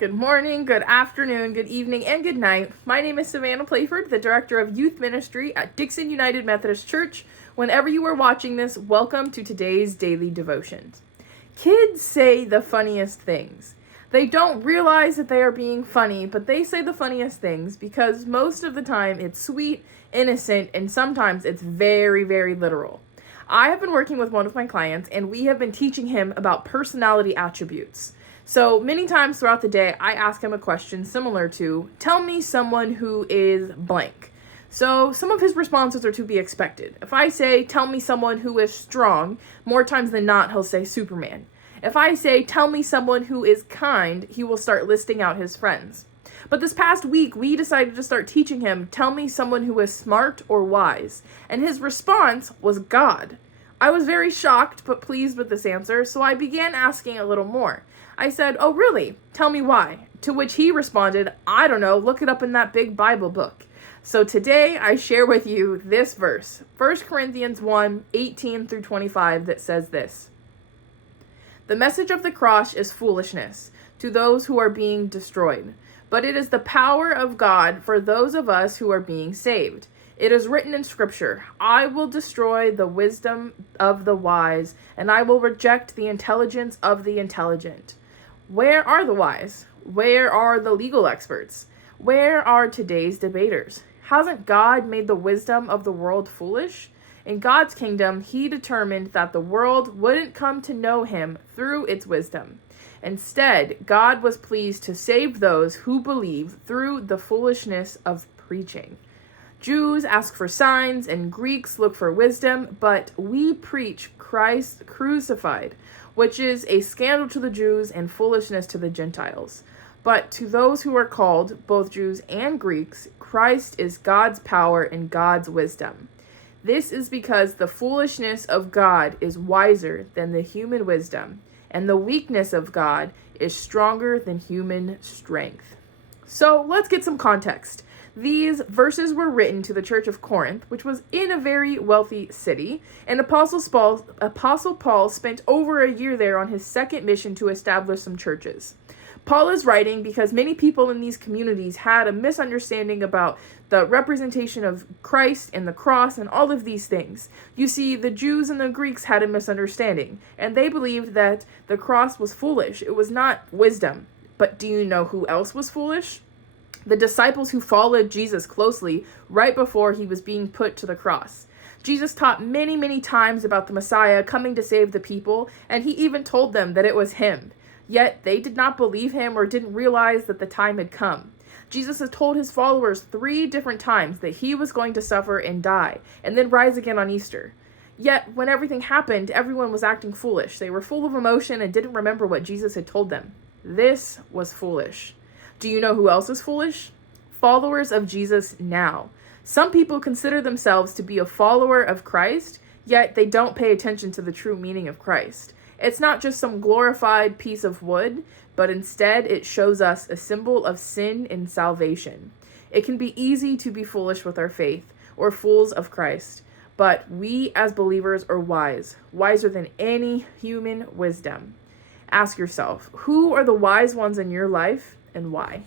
Good morning, good afternoon, good evening, and good night. My name is Savannah Playford, the Director of Youth Ministry at Dixon United Methodist Church. Whenever you are watching this, welcome to today's daily devotions. Kids say the funniest things. They don't realize that they are being funny, but they say the funniest things because most of the time it's sweet, innocent, and sometimes it's very, very literal. I have been working with one of my clients, and we have been teaching him about personality attributes. So many times throughout the day, I ask him a question similar to, tell me someone who is blank. So some of his responses are to be expected. If I say, tell me someone who is strong, more times than not, he'll say Superman. If I say, tell me someone who is kind, he will start listing out his friends. But this past week, we decided to start teaching him, tell me someone who is smart or wise. And his response was God. I was very shocked but pleased with this answer, so I began asking a little more. I said, oh really? Tell me why. To which he responded, I don't know, look it up in that big Bible book. So today I share with you this verse, 1 Corinthians 1:18-25, that says this. The message of the cross is foolishness to those who are being destroyed, but it is the power of God for those of us who are being saved. It is written in Scripture, I will destroy the wisdom of the wise, and I will reject the intelligence of the intelligent. Where are the wise? Where are the legal experts? Where are today's debaters? Hasn't God made the wisdom of the world foolish? In God's kingdom, he determined that the world wouldn't come to know him through its wisdom. Instead, God was pleased to save those who believe through the foolishness of preaching. Jews ask for signs and Greeks look for wisdom, but we preach Christ crucified, which is a scandal to the Jews and foolishness to the Gentiles. But to those who are called, both Jews and Greeks, Christ is God's power and God's wisdom. This is because the foolishness of God is wiser than the human wisdom, and the weakness of God is stronger than human strength. So let's get some context. These verses were written to the church of Corinth, which was in a very wealthy city, and Apostle Paul spent over a year there on his second mission to establish some churches. Paul is writing because many people in these communities had a misunderstanding about the representation of Christ and the cross and all of these things. You see, the Jews and the Greeks had a misunderstanding, and they believed that the cross was foolish. It was not wisdom. But do you know who else was foolish? The disciples who followed Jesus closely right before he was being put to the cross. Jesus taught many, many times about the Messiah coming to save the people, and he even told them that it was him. Yet they did not believe him or didn't realize that the time had come. Jesus has told his followers 3 different times that he was going to suffer and die, and then rise again on Easter. Yet when everything happened, everyone was acting foolish. They were full of emotion and didn't remember what Jesus had told them. This was foolish. Do you know who else is foolish? Followers of Jesus now. Some people consider themselves to be a follower of Christ, yet they don't pay attention to the true meaning of Christ. It's not just some glorified piece of wood, but instead it shows us a symbol of sin and salvation. It can be easy to be foolish with our faith, or fools of Christ, but we as believers are wise, wiser than any human wisdom. Ask yourself, who are the wise ones in your life and why?